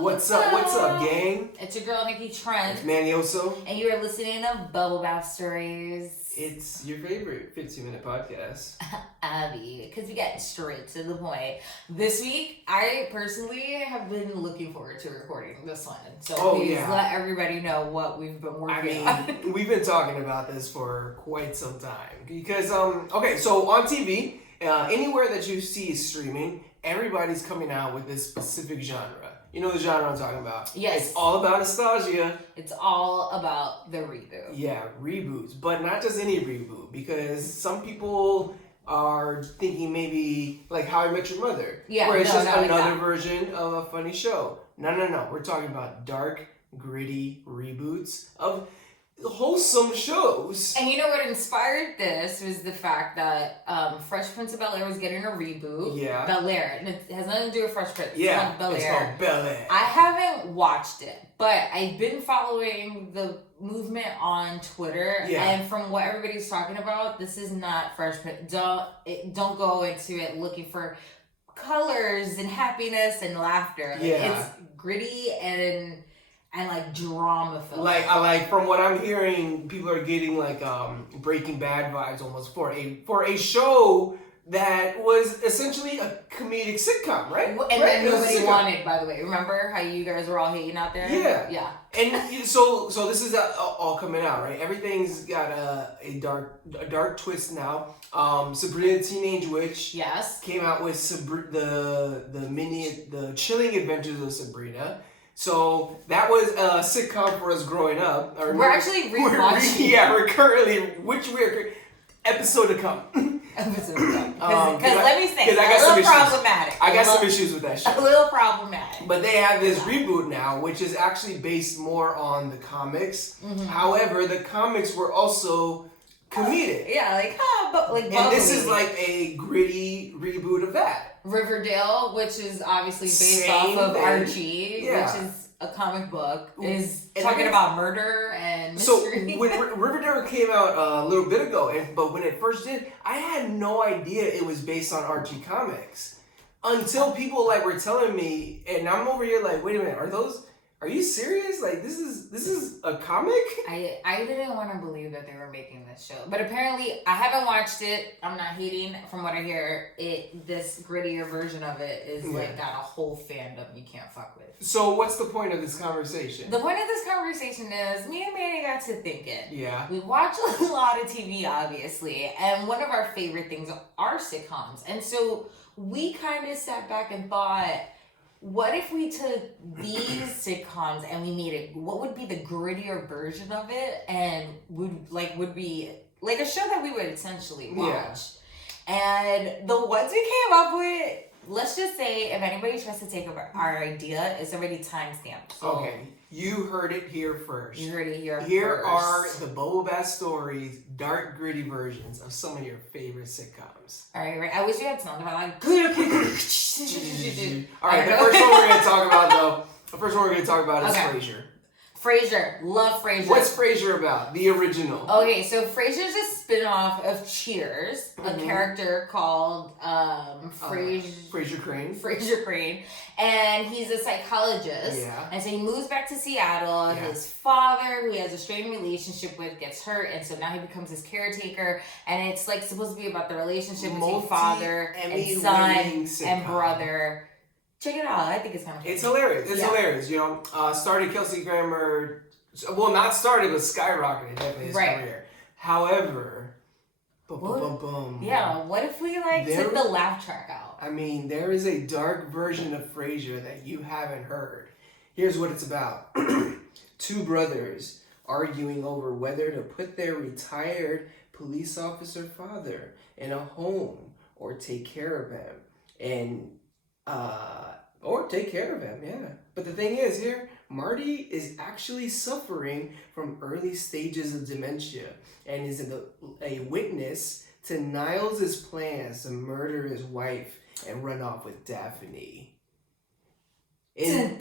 What's up, gang? It's your girl, Nicky Trendz. It's Manny Oso. And you are listening to Bubble Bath Stories. It's your favorite 15-minute podcast. Abby, because we get straight to the point. This week, I personally have been looking forward to recording this one. So please let everybody know what we've been working on. We've been talking about this for quite some time. Because, so on TV, anywhere that you see streaming, everybody's coming out with this specific genre. You know the genre I'm talking about? Yes. It's all about nostalgia. It's all about the reboot. Yeah, reboots. But not just any reboot. Because some people are thinking maybe like How I Met Your Mother. Yeah, where it's just another like version of a funny show. No. We're talking about dark, gritty reboots of wholesome shows. And you know what inspired this was the fact that Fresh Prince of Bel-Air was getting a reboot. Yeah. Bel-Air. And it has nothing to do with Fresh Prince. Yeah. It's called It's Bel-Air. called Bel-Air. I haven't watched it, but I've been following the movement on Twitter. Yeah. And from what everybody's talking about, this is not Fresh Prince. Don't go into it looking for colors and happiness and laughter. Like, it's gritty and like drama film. Like from what I'm hearing, people are getting like Breaking Bad vibes almost for a show that was essentially a comedic sitcom, right? And then nobody wanted, by the way. Remember how you guys were all hating out there? Yeah. And so this is all coming out, right? Everything's got a dark twist now. Sabrina the Teenage Witch came out with the Chilling Adventures of Sabrina. So that was a sitcom for us growing up. We're actually rewatching. We're currently, episode to come. Episode to come. Because let me say, I got some problematic. I got some issues with that shit. A little problematic. But they have this reboot now, which is actually based more on the comics. Mm-hmm. However, the comics were also comedic. And this is like a gritty reboot of that. Riverdale, which is obviously based off of Archie, which is a comic book, is talking about murder and mystery. So when Riverdale came out a little bit ago, but when it first did, I had no idea it was based on Archie comics until people were telling me, and I'm over here like, wait a minute, are you serious? Like this is a comic? I didn't want to believe that they were making this show. But apparently I haven't watched it. I'm not hating. From what I hear, this grittier version of it is got a whole fandom you can't fuck with. So what's the point of this conversation? The point of this conversation is me and Manny got to thinking. Yeah. We watch a lot of TV, obviously, and one of our favorite things are sitcoms. And so we kind of sat back and thought, what if we took these sitcoms and we made it? What would be the grittier version of it, and would be like a show that we would essentially watch? And the ones we came up with, let's just say, if anybody tries to take over our idea, it's already timestamped. So okay, you heard it here first. You heard it here. Here are the Bubble Bath Stories, dark, gritty versions of some of your favorite sitcoms. All right. I wish you had something about All right, the first one we're going to talk about, is Frasier. Frasier. Love Frasier. What's Frasier about? The original. Okay, so Frasier's a spin-off of Cheers, a character called Frasier Crane. Frasier Crane. And he's a psychologist. Yeah. And so he moves back to Seattle. Yeah. His father, who he has a strained relationship with, gets hurt. And so now he becomes his caretaker. And it's supposed to be about the relationship between father and son and brother. Check it out. I think it's kind of funny. It's hilarious. It's hilarious. You know, started Kelsey Grammer. Well, not started, but skyrocketed definitely his career. However, boom. Yeah. What if we took the laugh track out? I mean, there is a dark version of Frasier that you haven't heard. Here's what it's about: two brothers arguing over whether to put their retired police officer father in a home or take care of him, But the thing is here, Marty is actually suffering from early stages of dementia and is a witness to Niles' plans to murder his wife and run off with Daphne. Now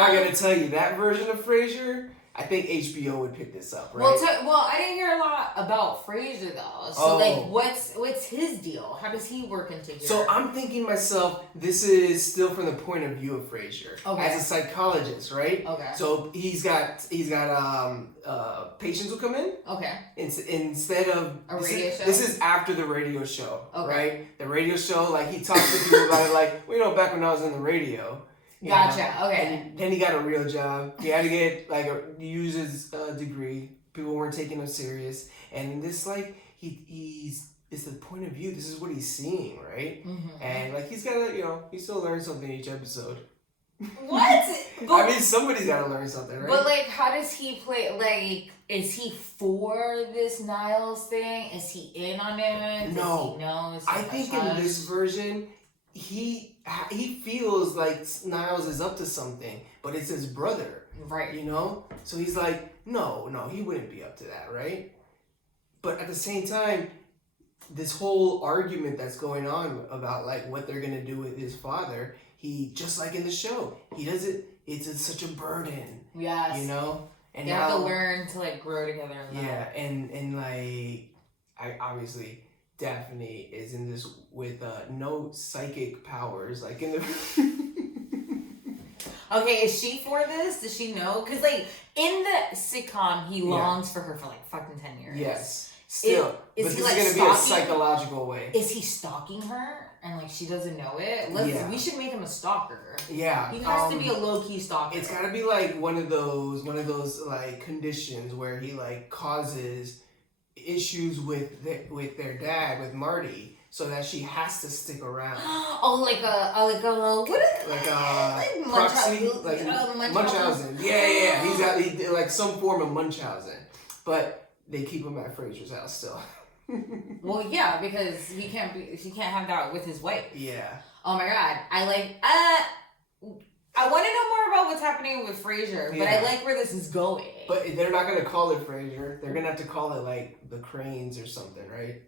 I gotta tell you, that version of Frasier I think HBO would pick this up, right? Well, I didn't hear a lot about Frasier though. So like, what's his deal? How does he work into here? So I'm thinking myself, this is still from the point of view of Frasier as a psychologist, right? Okay. So he's got patients who come in. Okay. Instead of a radio show. This is after the radio show, right? The radio show, like he talks to people about it, like back when I was in the radio. Gotcha. Okay. And then he got a real job. He had to get use his degree. People weren't taking him serious, and this it's the point of view. This is what he's seeing, right? Mm-hmm. And like he's gotta, he still learns something each episode. What? I mean, somebody's gotta learn something, right? But like, how does he play? Like, is he for this Niles thing? Is he in on it? No. I think in this version, he feels like Niles is up to something, but it's his brother, right? So he's like, no, he wouldn't be up to that, right? But at the same time, this whole argument that's going on about like what they're gonna do with his father, he just like in the show, he does it. It's such a burden. Yes. And they have to learn to like grow together. Yeah, and like, I obviously. Daphne is in this with no psychic powers, like in the. Okay, is she for this? Does she know? Because like in the sitcom, he longs for her for like fucking 10 years. Yes, still. Is he this like is gonna be a psychological way? Is he stalking her and like she doesn't know it? We should make him a stalker. Yeah, he has to be a low key stalker. It's gotta be like one of those like conditions where he like causes issues with their dad, with Marty, so that she has to stick around. Like proxy, like Munchausen. Yeah. He's got like some form of Munchausen, but they keep him at Frasier's house still. Well, yeah, because he can't have that with his wife. Yeah. Oh my God, I want to know more about what's happening with Frasier, but I like where this is going. But they're not going to call it Frasier. They're going to have to call it like the Cranes or something, right?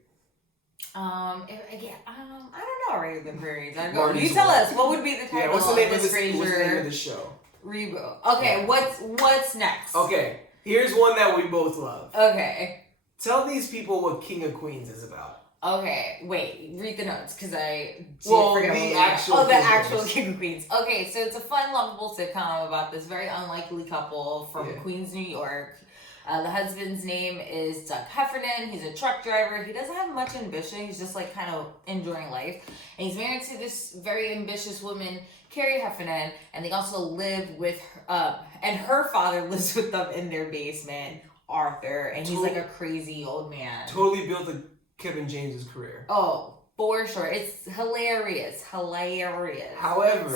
I don't know, right? The Cranes. You tell us. What would be the title what's the name of this Frasier? What's the name of the show? Reboot. Okay, what's next? Okay, here's one that we both love. Okay. Tell these people what King of Queens is about. Okay, wait, read the notes, because I forget the actual King of Queens. Okay, so it's a fun, lovable sitcom about this very unlikely couple from Queens, New York. The husband's name is Doug Heffernan. He's a truck driver. He doesn't have much ambition. He's just like kind of enjoying life. And he's married to this very ambitious woman, Carrie Heffernan, and they also live with her, and her father lives with them in their basement, Arthur, and he's like a crazy old man. Totally built Kevin James's career. Oh, for sure. It's hilarious. However.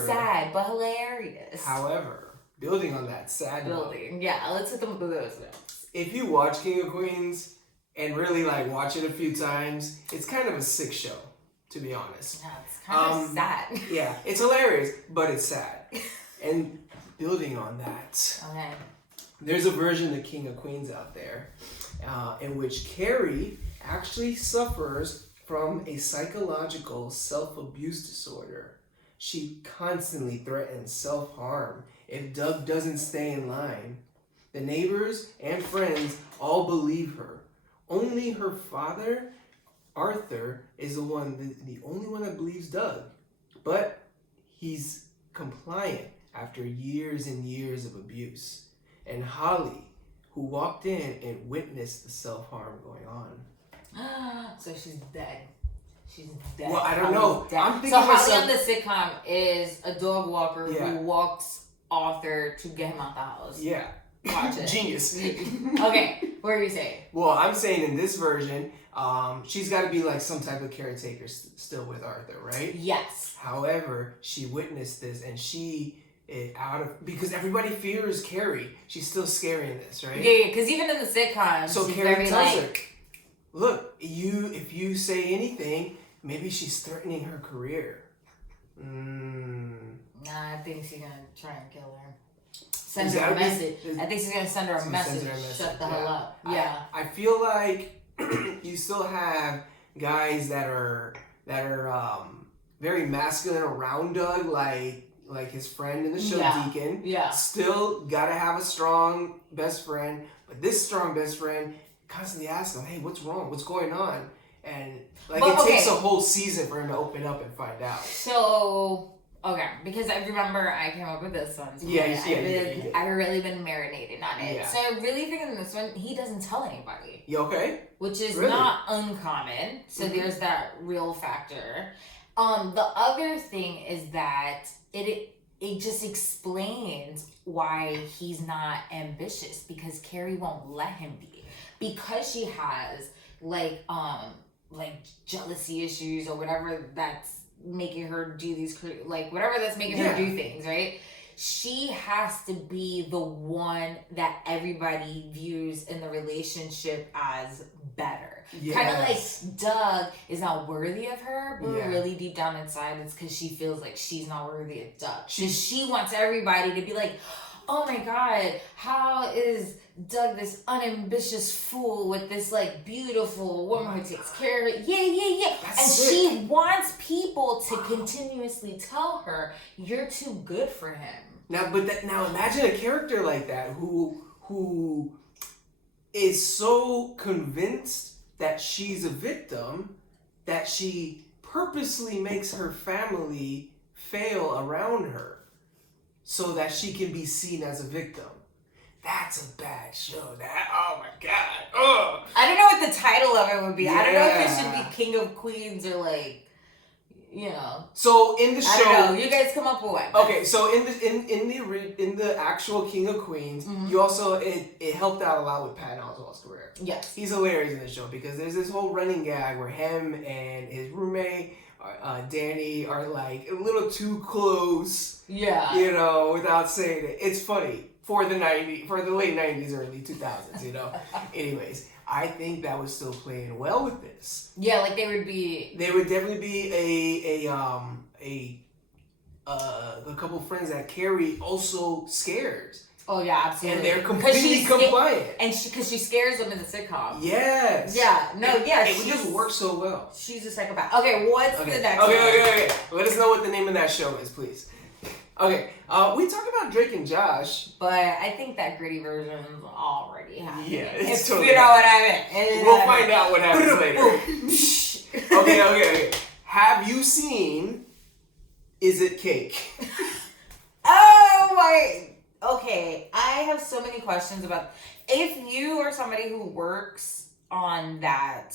Sad, but hilarious. However, building on that sad note. Yeah, let's hit them with those notes. If you watch King of Queens and really like watch it a few times, it's kind of a sick show, to be honest. Yeah, it's kind of sad. Yeah, it's hilarious, but it's sad. And building on that. Okay. There's a version of King of Queens out there in which Carrie actually suffers from a psychological self-abuse disorder. She constantly threatens self-harm if Doug doesn't stay in line. The neighbors and friends all believe her. Only her father, Arthur, is the only one that believes Doug. But he's compliant after years and years of abuse. And Holly, who walked in and witnessed the self-harm going on. So she's dead. She's dead. Well, I don't know. I'm thinking Holly on the sitcom is a dog walker who walks Arthur to get him out the house. Yeah. Watch it. Genius. Okay, what are you saying? Well, I'm saying in this version, she's got to be like some type of caretaker still with Arthur, right? Yes. However, she witnessed this and because everybody fears Carrie. She's still scary in this, right? Yeah, because even in the sitcom, so Carrie tells her, look, if you say anything, maybe she's threatening her career. Nah, I think she's going to try and kill her. Send her a message. I think she's going to send her a message. Shut the hell up. Yeah. I feel like you still have guys that are very masculine around Doug, like like his friend in the show, Deacon. Yeah. Still gotta have a strong best friend, but this strong best friend constantly asks him, "Hey, what's wrong? What's going on?" And takes a whole season for him to open up and find out. So. Okay, because I remember I came up with this one. So I've really been marinating on it. Yeah. So I really think in this one, he doesn't tell anybody. You okay? Which is not uncommon. So there's that real factor. The other thing is that it just explains why he's not ambitious, because Carrie won't let him be. Because she has like jealousy issues or whatever that's making her do these, like whatever that's making her do things, right? She has to be the one that everybody views in the relationship as better. Yes. Kind of like Doug is not worthy of her, but really deep down inside it's because she feels like she's not worthy of Doug. She wants everybody to be like, oh my God, how is Doug this unambitious fool with this like beautiful woman who takes care of it? Yeah. That's and she wants people to continuously tell her, you're too good for him. Now imagine a character like that who is so convinced that she's a victim that she purposely makes her family fail around her so that she can be seen as a victim. That's a bad show. Oh my God. Oh. I don't know what the title of it would be. Yeah. I don't know if it should be King of Queens or like, you know. So in the show, I don't know. You guys come up with what? Okay, so in the actual King of Queens, you also it helped out a lot with Patton Oswalt's career. Yes, he's hilarious in the show because there's this whole running gag where him and his roommate Danny are like a little too close. Yeah, you know, without saying it. It's funny for the late 90s, early 2000s. You know. Anyways. I think that was still playing well with this. Yeah, like they would definitely be a couple friends that Carrie also scares. Oh yeah, absolutely. And they're completely compliant. And because she scares them in the sitcom. Yes. Yeah. No. Yeah. It would just work so well. She's a psychopath. Okay. What's the next? Okay. Let us know what the name of that show is, please. Okay, we talked about Drake and Josh, but I think that gritty version is already happening. Yeah, it's if totally you know what I mean. We'll find out what happens later. Okay. Have you seen Is It Cake? Oh my. Okay, I have so many questions about. If you are somebody who works on that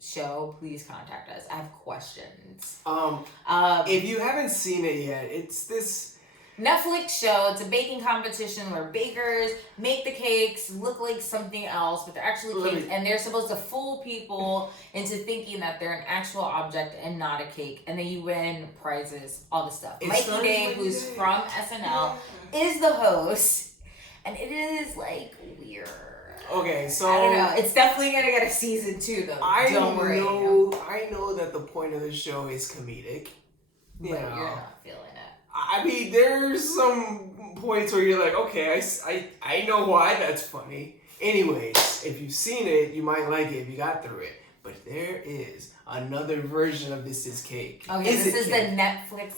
show, please contact us. I have questions. If you haven't seen it yet, it's this Netflix show. It's a baking competition where bakers make the cakes look like something else, but they're actually cakes, and they're supposed to fool people into thinking that they're an actual object and not a cake, and then you win prizes, all this stuff. Mikey Day, who's from SNL, is the host, and it is like weird. Okay, so I don't know. It's definitely gonna get a season 2 though. Don't worry. I know that the point of the show is comedic. But you're not feeling it. I mean, there's some points where you're like, okay, I know why that's funny. Anyways, if you've seen it, you might like it if you got through it. But there is another version of This Is Cake. Okay, this is the Netflix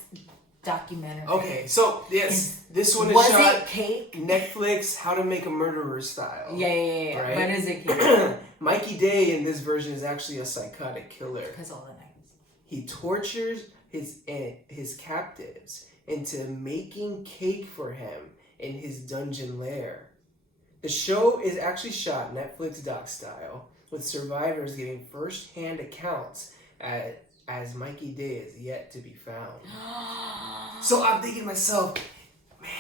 documentary. Okay, so yes, this one is was shot it cake? Netflix How to Make a Murderer style. Yeah. Right? But is it cake? Mikey Day in this version is actually a psychotic killer. Because all the names. He tortures his captives into making cake for him in his dungeon lair. The show is actually shot Netflix doc style, with survivors giving first-hand accounts as Mikey Day is yet to be found. So I'm thinking to myself, man,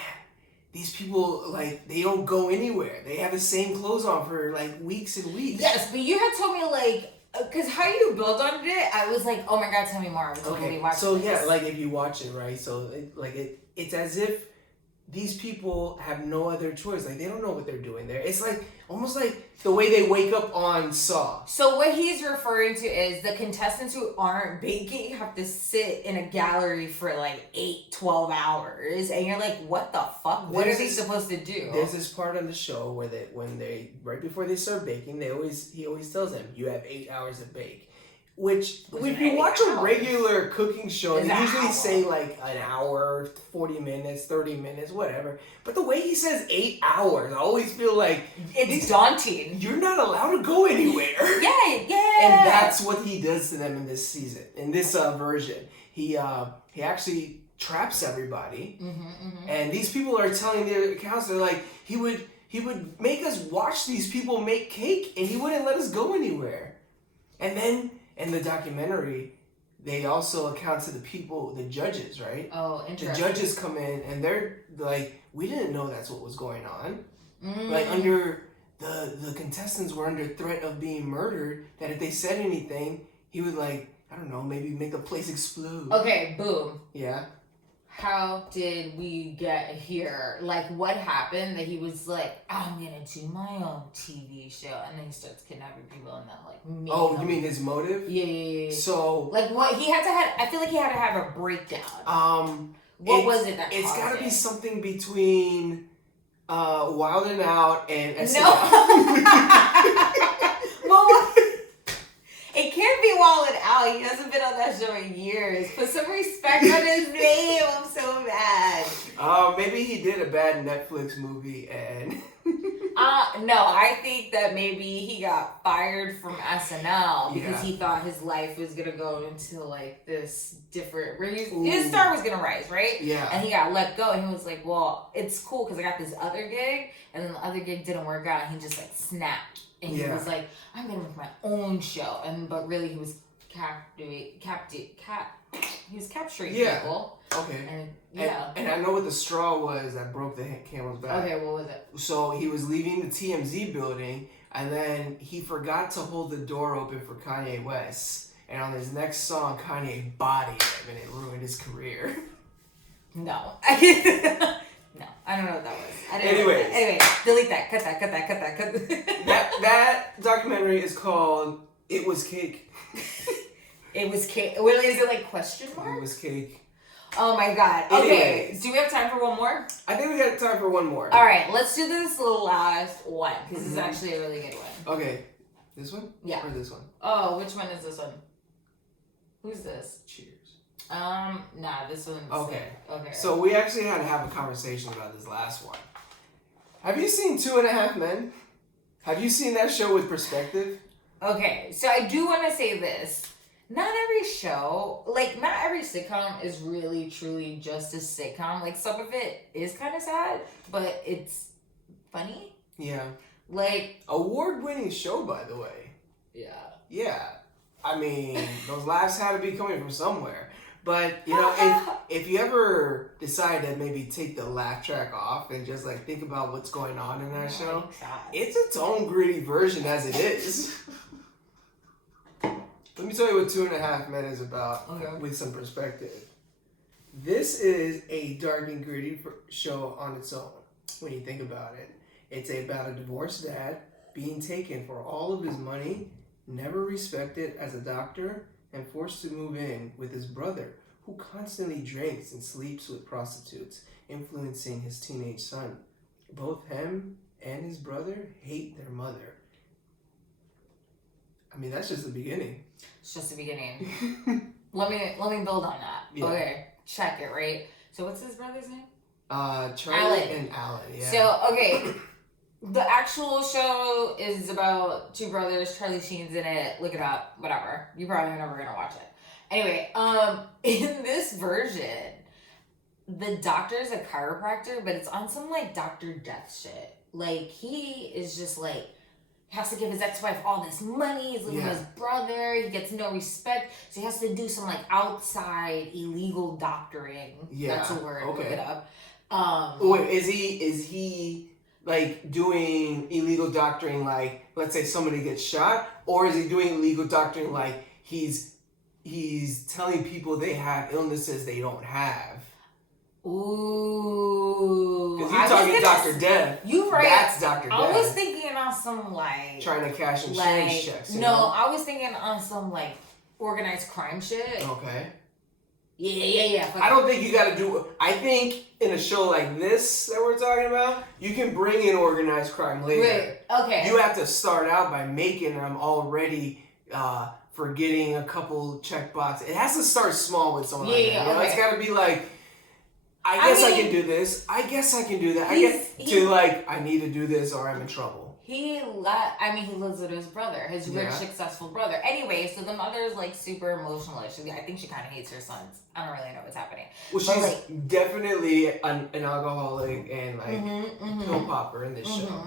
these people, like, they don't go anywhere. They have the same clothes on for, like, weeks and weeks. Yes, but you had told me, like, because how you build on it, I was like, oh my God, tell me more. I was totally watching so this. Yeah, like, if you watch it, right, so, it's as if these people have no other choice. Like, they don't know what they're doing there. It's like, almost like the way they wake up on Saw. So what he's referring to is the contestants who aren't baking have to sit in a gallery for like 8-12 hours. And you're like, what the fuck? What are they supposed to do? There's this part on the show where right before they start baking, he always tells them, you have 8 hours to bake. Which, if you watch a regular cooking show, they usually say like an hour, 40 minutes, 30 minutes, whatever. But the way he says 8 hours, I always feel like it's daunting. You're not allowed to go anywhere. Yeah. And that's what he does to them in this season, in this version. He actually traps everybody, and these people are telling their accounts. They're like, he would make us watch these people make cake, and he wouldn't let us go anywhere. And then in the documentary, they also account to the people, the judges, right? Oh, interesting. The judges come in, and they're like, we didn't know that's what was going on. Like, under the contestants were under threat of being murdered, that if they said anything, he would, like, I don't know, maybe make the place explode. Okay, boom. Yeah. How did we get here? Like, what happened that he was like, I'm gonna do my own TV show, and then he starts kidnapping people and then like. Oh, you mean his motive? Yeah. So. Like, what he had to have? I feel like he had to have a breakdown. What was it that? It's got to be something between Wild 'N Out and SNL. No. Well. It can't be Wild 'N Out. He hasn't been on that show in years. Put some respect on his name. I'm so mad. Maybe he did a bad Netflix movie and. No, I think that maybe he got fired from SNL because he thought his life was gonna go into like this different. Where his star was gonna rise, right? Yeah. And he got let go, and he was like, "Well, it's cool because I got this other gig," and then the other gig didn't work out. And he just like snapped. And he was like, I'm gonna make my own show. But really he was capturing people. Okay. And I know what the straw was that broke the camel's back. Okay, what was it? So he was leaving the TMZ building, and then he forgot to hold the door open for Kanye West. And on his next song, Kanye bodied him, and it ruined his career. No. No, I don't know what that was. Anyway, delete that. Cut that. That documentary is called It Was Cake. It was cake. Wait, is it like question mark? It was cake. Oh my god. Okay, Anyways, do we have time for one more? I think we got time for one more. All right, let's do this last one because this is actually a really good one. Okay, this one? Yeah. Or this one? Oh, which one is this one? Who's this? Cheers. Nah, this one's okay. Okay. So we actually had to have a conversation about this last one. Have you seen 2.5 Men? Have you seen that show with perspective? Okay, so I do want to say this. Not every show, like, not every sitcom is really, truly just a sitcom. Like, some of it is kind of sad, but it's funny. Yeah. Like... Award-winning show, by the way. Yeah. Yeah. I mean, those laughs had to be coming from somewhere. But, you know, if you ever decide to maybe take the laugh track off and just, like, think about what's going on in that show, it's its own gritty version as it is. Let me tell you what 2.5 Men is about with some perspective. This is a dark and gritty show on its own, when you think about it. It's about a divorced dad being taken for all of his money, never respected as a doctor, and forced to move in with his brother, who constantly drinks and sleeps with prostitutes, influencing his teenage son. Both him and his brother hate their mother. I mean, that's just the beginning. It's just the beginning. Let me build on that. Yeah. Okay, check it, right? So what's his brother's name? Charlie and Alan, yeah. So, okay, the actual show is about two brothers. Charlie Sheen's in it. Look it up. Whatever. You probably are never going to watch it. Anyway, in this version, the doctor's a chiropractor, but it's on some, like, Dr. Death shit. Like, he is just, like, has to give his ex-wife all this money. He's living with his brother. He gets no respect. So he has to do some, like, outside illegal doctoring. Yeah. That's a word. Okay. Look it up. Wait, is he like doing illegal doctoring, like, let's say somebody gets shot, or is he doing illegal doctoring like he's telling people they have illnesses they don't have? Ooh. Because you're talking Dr. Death. You right. That's Dr. Death. I was thinking on some, like... trying to cash insurance checks. No, I was thinking on some, like, organized crime shit. Okay. Yeah. I don't think you gotta do... I think in a show like this that we're talking about, you can bring in organized crime later. Right. Okay. You have to start out by making them already for getting a couple checkboxes. It has to start small with someone like that. You know? Okay. It's got to be like, I guess I can do this. I guess I can do that. I need to do this or I'm in trouble. He lives with his brother, his rich, successful brother. Anyway, so the mother's like super emotional. I think she kind of hates her sons. I don't really know what's happening. Well, she's definitely an alcoholic and like pill popper in this show.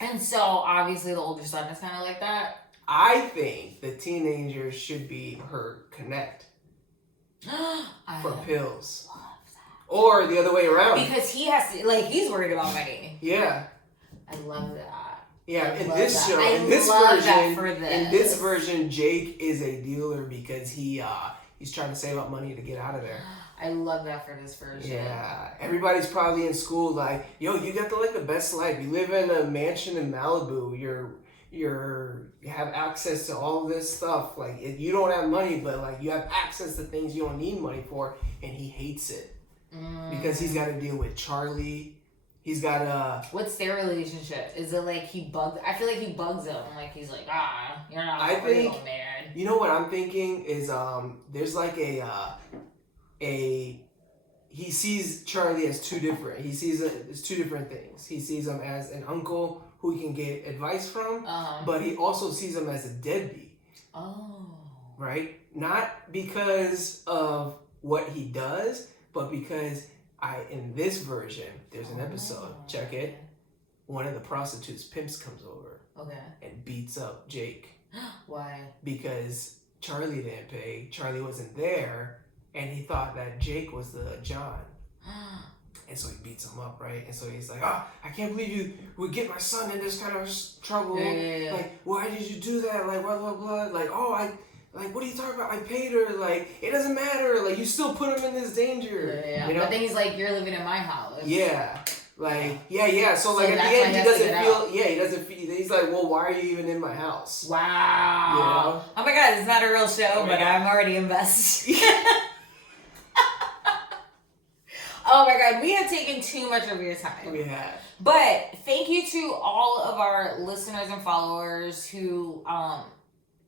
And so obviously the older son is kind of like that. I think the teenager should be her connect for pills. Or the other way around. Because he has to, like, he's worried about money. Yeah. I love that. Yeah, in this version, Jake is a dealer because he's trying to save up money to get out of there. I love that for this version. Yeah, everybody's probably in school like, yo, you got the best life. You live in a mansion in Malibu. You have access to all this stuff. Like, you don't have money, but like you have access to things you don't need money for, and he hates it because he's got to deal with Charlie. He's got a... What's their relationship? Is it like I feel like he bugs him. Like, he's like, you're not a real man. You know what I'm thinking is, there's like he sees Charlie as two different things. He sees him as an uncle who he can get advice from, but he also sees him as a deadbeat. Oh. Right? Not because of what he does, but because... in this version, there's an episode. Check it. One of the prostitutes' pimps comes over. Okay. And beats up Jake. Why? Because Charlie didn't pay. Charlie wasn't there, and he thought that Jake was the John. And so he beats him up, right? And so he's like, I can't believe you would get my son in this kind of trouble. Yeah. Like, why did you do that? Like, blah, blah, blah. Like, like, what are you talking about? I paid her. Like, it doesn't matter. Like, you still put him in this danger. Yeah. You know? But then he's like, you're living in my house. Yeah. Like, yeah. So like, at the end, he doesn't feel, he's like, well, why are you even in my house? Wow. You know? Oh my God, it's not a real show, but I'm already invested. Oh my God, we have taken too much of your time. We have. But thank you to all of our listeners and followers who,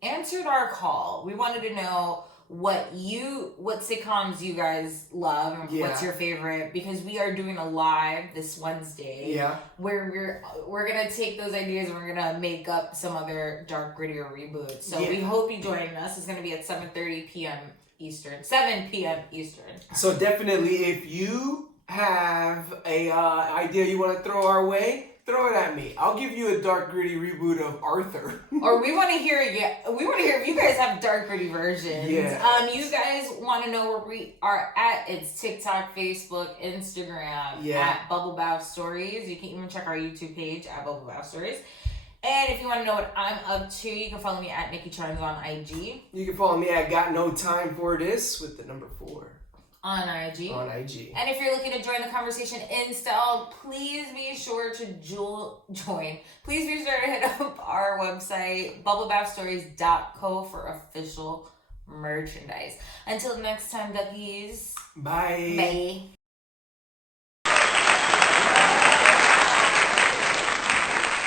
answered our call. We wanted to know what sitcoms you guys love and what's your favorite, because we are doing a live this Wednesday where we're gonna take those ideas and we're gonna make up some other Dark-Gritty Reboots. So we hope you join us. It's gonna be at 7:30 p.m. Eastern, 7 p.m. Eastern. So definitely, if you have a idea you want to throw our way, throw it at me. I'll give you a Dark-Gritty reboot of Arthur. Or we want to hear if you guys have Dark-Gritty versions. Yeah. You guys want to know where we are at? It's TikTok, Facebook, Instagram at Bubble Bath Stories. You can even check our YouTube page at Bubble Bath Stories. And if you want to know what I'm up to, you can follow me at Nicky Trendz on IG. You can follow me at Got No Time For This with the number 4. On IG. And if you're looking to join the conversation in style, please be sure to join. Please be sure to hit up our website, bubblebathstories.co, for official merchandise. Until next time, duckies. Bye. Bye.